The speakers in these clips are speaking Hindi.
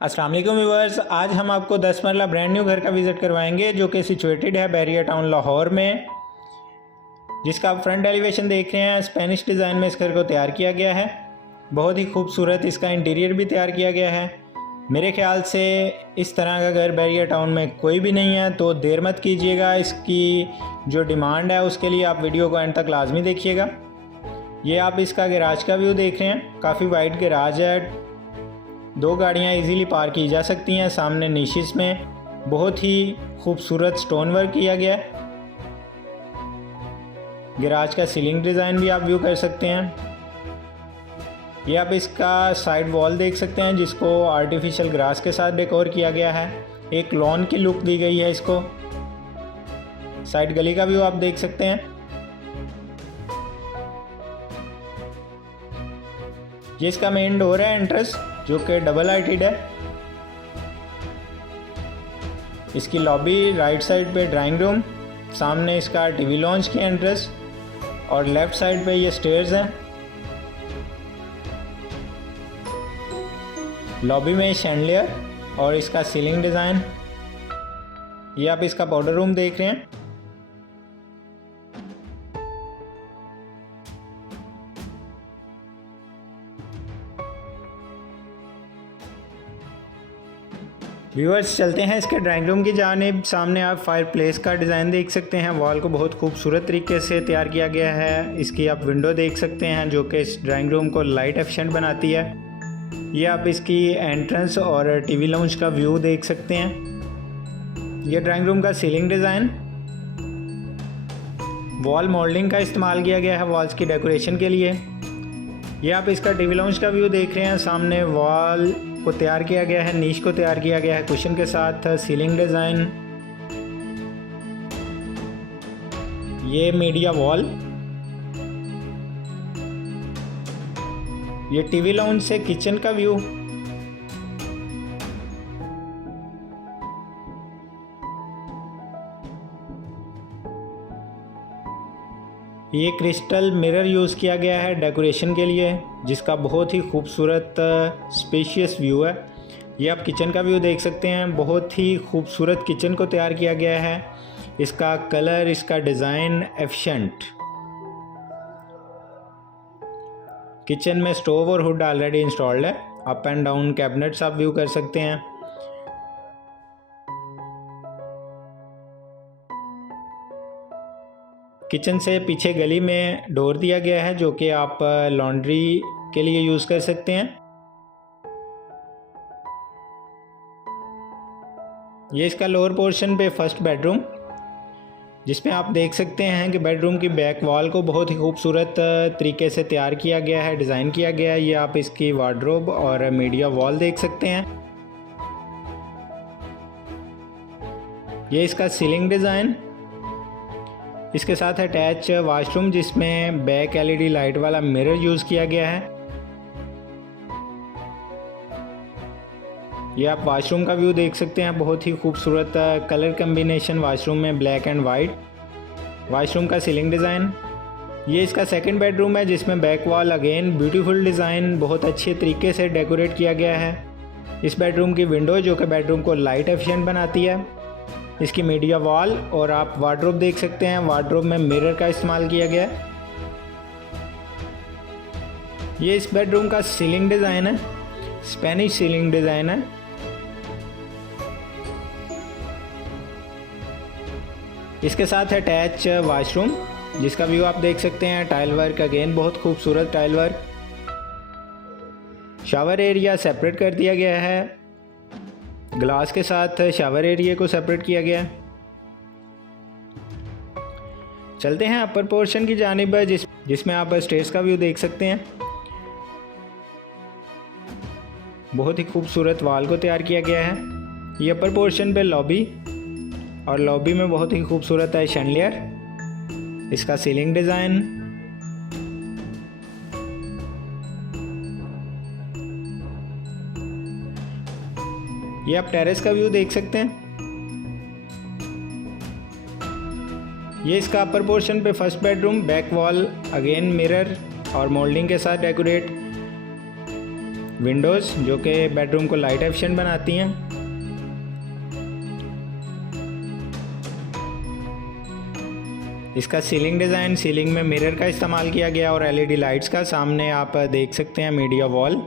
अस्सलाम वालेकुम व्यूअर्स, आज हम आपको 10 मरला ब्रांड न्यू घर का विज़िट करवाएंगे जो कि सिचुएटेड है बैरियर टाउन लाहौर में, जिसका आप फ्रंट एलिवेशन देख रहे हैं। स्पेनिश डिज़ाइन में इस घर को तैयार किया गया है। बहुत ही खूबसूरत इसका इंटीरियर भी तैयार किया गया है। मेरे ख्याल से इस तरह का घर बैरियर टाउन में कोई भी नहीं है, तो देर मत कीजिएगा। इसकी जो डिमांड है उसके लिए आप वीडियो को एंड तक लाजमी देखिएगा। ये आप इसका गैराज का व्यू देख रहे हैं। काफ़ी वाइड गैराज है, 2 गाड़ियाँ इजीली पार्क की जा सकती हैं। सामने नीशिस में बहुत ही खूबसूरत स्टोन वर्क किया गया है। गैराज का सीलिंग डिज़ाइन भी आप व्यू कर सकते हैं। ये आप इसका साइड वॉल देख सकते हैं जिसको आर्टिफिशियल ग्रास के साथ डेकोर किया गया है। एक लॉन की लुक दी गई है इसको। साइड गली का व्यू आप देख सकते हैं। ये इसका मेन डोर है एंट्रेंस, जो कि डबल हाइटेड है। इसकी लॉबी राइट साइड पे ड्राइंग रूम, सामने इसका टीवी लॉन्च की एंट्रेंस और लेफ्ट साइड पे ये स्टेयर्स हैं। लॉबी में शैंडलियर और इसका सीलिंग डिज़ाइन। ये आप इसका पाउडर रूम देख रहे हैं। व्यूअर्स, चलते हैं इसके ड्राइंग रूम की जानिब। सामने आप फायर प्लेस का डिज़ाइन देख सकते हैं। वॉल को बहुत खूबसूरत तरीके से तैयार किया गया है। इसकी आप विंडो देख सकते हैं जो कि इस ड्राइंग रूम को लाइट एफिशिएंट बनाती है। ये आप इसकी एंट्रेंस और टीवी लाउंज का व्यू देख सकते हैं। ये ड्राइंग रूम का सीलिंग डिज़ाइन। वॉल मोल्डिंग का इस्तेमाल किया गया है वॉल्स की डेकोरेशन के लिए। ये आप इसका टीवी लाउंज का व्यू देख रहे हैं। सामने वॉल को तैयार किया गया है, नीश को तैयार किया गया है कुशन के साथ। Ceiling design. ये मीडिया वॉल। ये टीवी लाउंज से किचन का व्यू। ये क्रिस्टल मिरर यूज़ किया गया है डेकोरेशन के लिए, जिसका बहुत ही खूबसूरत स्पेशियस व्यू है। ये आप किचन का व्यू देख सकते हैं। बहुत ही खूबसूरत किचन को तैयार किया गया है। इसका कलर, इसका डिज़ाइन एफिशिएंट। किचन में स्टोव और हुड ऑलरेडी इंस्टॉल्ड है। अप एंड डाउन कैबिनेट्स आप व्यू कर सकते हैं। किचन से पीछे गली में डोर दिया गया है जो कि आप लॉन्ड्री के लिए यूज़ कर सकते हैं। ये इसका लोअर पोर्शन पे फर्स्ट बेडरूम, जिसमें आप देख सकते हैं कि बेडरूम की बैक वॉल को बहुत ही खूबसूरत तरीके से तैयार किया गया है, डिज़ाइन किया गया है। ये आप इसकी वार्डरोब और मीडिया वॉल देख सकते हैं। ये इसका सीलिंग डिज़ाइन। इसके साथ अटैच वॉशरूम जिसमें बैक एलईडी लाइट वाला मिरर यूज़ किया गया है। ये आप वॉशरूम का व्यू देख सकते हैं। बहुत ही खूबसूरत कलर कम्बिनेशन वॉशरूम में, ब्लैक एंड वाइट। वॉशरूम का सीलिंग डिज़ाइन। ये इसका सेकंड बेडरूम है जिसमें back wall again beautiful design, बहुत अच्छे तरीके से डेकोरेट किया गया है। इस बेडरूम की विंडो जो कि बेडरूम को लाइट एफिशिएंट बनाती है। इसकी मीडिया वॉल और आप वार्डरोब देख सकते हैं। वार्डरोब में मिरर का इस्तेमाल किया गया है। ये इस बेडरूम का सीलिंग डिज़ाइन है, स्पेनिश सीलिंग डिज़ाइन है। इसके साथ अटैच वॉशरूम जिसका व्यू आप देख सकते हैं। टाइल वर्क अगेन बहुत खूबसूरत tile work. Shower area separate कर दिया गया है। ग्लास के साथ शावर एरिया को सेपरेट किया गया। चलते हैं अपर पोर्शन की जानिब जिसमें आप स्टेयर्स का व्यू देख सकते हैं। बहुत ही खूबसूरत वॉल को तैयार किया गया है। ये अपर पोर्शन पे लॉबी, और लॉबी में बहुत ही खूबसूरत है शैंडलियर। इसका सीलिंग डिज़ाइन। ये आप टेरेस का व्यू देख सकते हैं। ये इसका अपर पोर्शन पे first bedroom, back wall again mirror और मोल्डिंग के साथ डेकोरेट। विंडोज़ जो कि बेडरूम को लाइट एफिशिएंट बनाती हैं। इसका सीलिंग डिज़ाइन, सीलिंग में मिरर का इस्तेमाल किया गया और एलईडी लाइट्स का। सामने आप देख सकते हैं मीडिया वॉल।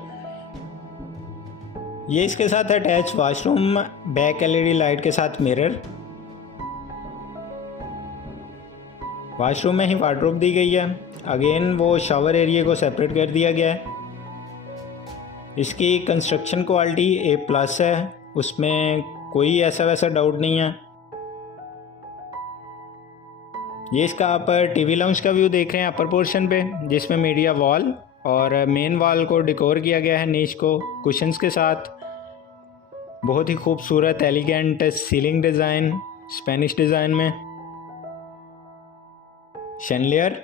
ये इसके साथ attach washroom, back LED light के साथ मिरर। वॉशरूम में ही वार्डरोब दी गई है। अगेन वो शावर एरिया को सेपरेट कर दिया गया है। इसकी कंस्ट्रक्शन क्वालिटी A+ है, उसमें कोई ऐसा वैसा डाउट नहीं है। ये इसका आप टीवी लाउंज का व्यू देख रहे हैं अपर पोर्शन पे, जिसमें मीडिया वॉल और मेन वॉल को डेकोर किया गया है नीच को कुशन्स के साथ। बहुत ही खूबसूरत elegant ceiling design, Spanish design में। शैंडलियर।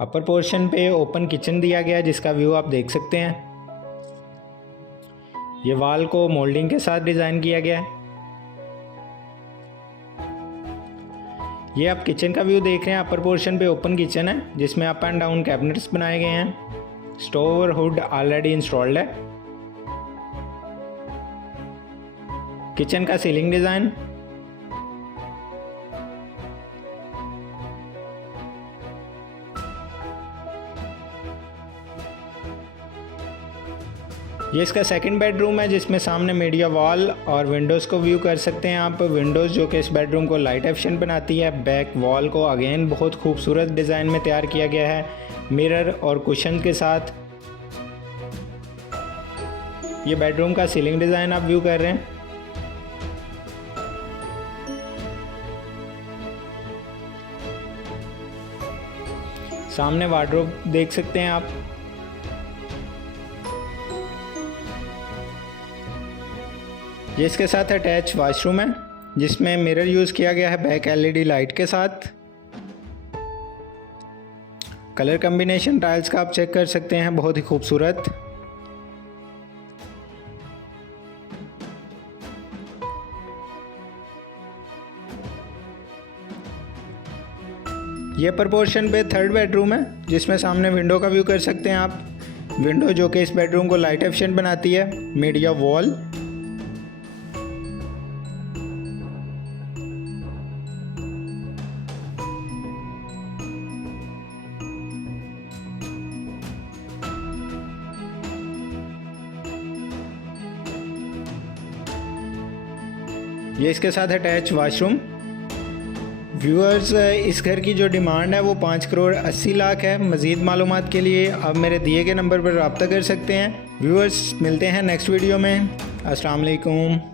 अपर पोर्शन पे ओपन किचन दिया गया है, जिसका व्यू आप देख सकते हैं। ये वॉल को मोल्डिंग के साथ डिज़ाइन किया गया है। ये आप किचन का व्यू देख रहे हैं। अपर पोर्शन पे ओपन किचन है, जिसमें अप एंड डाउन कैबिनेट्स बनाए गए हैं। स्टोव और हुड ऑलरेडी इंस्टॉल्ड है। किचन का सीलिंग डिज़ाइन। ये इसका सेकंड बेडरूम है, जिसमें सामने मीडिया वॉल और विंडोज़ को व्यू कर सकते हैं आप। विंडोज़ जो कि इस बेडरूम को लाइट एफिशिएंट बनाती है। बैक वॉल को अगेन बहुत खूबसूरत डिज़ाइन में तैयार किया गया है, मिरर और कुशन के साथ। ये बेडरूम का सीलिंग डिज़ाइन आप व्यू कर रहे हैं। सामने वार्डरोब देख सकते हैं आप। ये इसके साथ अटैच वॉशरूम है, जिसमें मिरर यूज़ किया गया है बैक एलईडी लाइट के साथ। कलर कॉम्बिनेशन टाइल्स का आप चेक कर सकते हैं, बहुत ही खूबसूरत। ये प्रपोर्शन पे थर्ड बेडरूम है, जिसमें सामने विंडो का व्यू कर सकते हैं आप। विंडो जो कि इस बेडरूम को लाइट एफिशिएंट बनाती है। Media wall. ये इसके साथ अटैच वॉशरूम। व्यूअर्स, इस घर की जो डिमांड है वो 5,80,00,000 है। मज़ीद मालूमात के लिए आप मेरे दिए गए नंबर पर रब्ता कर सकते हैं। व्यूअर्स, मिलते हैं नेक्स्ट वीडियो में। अस्सलाम वालेकुम।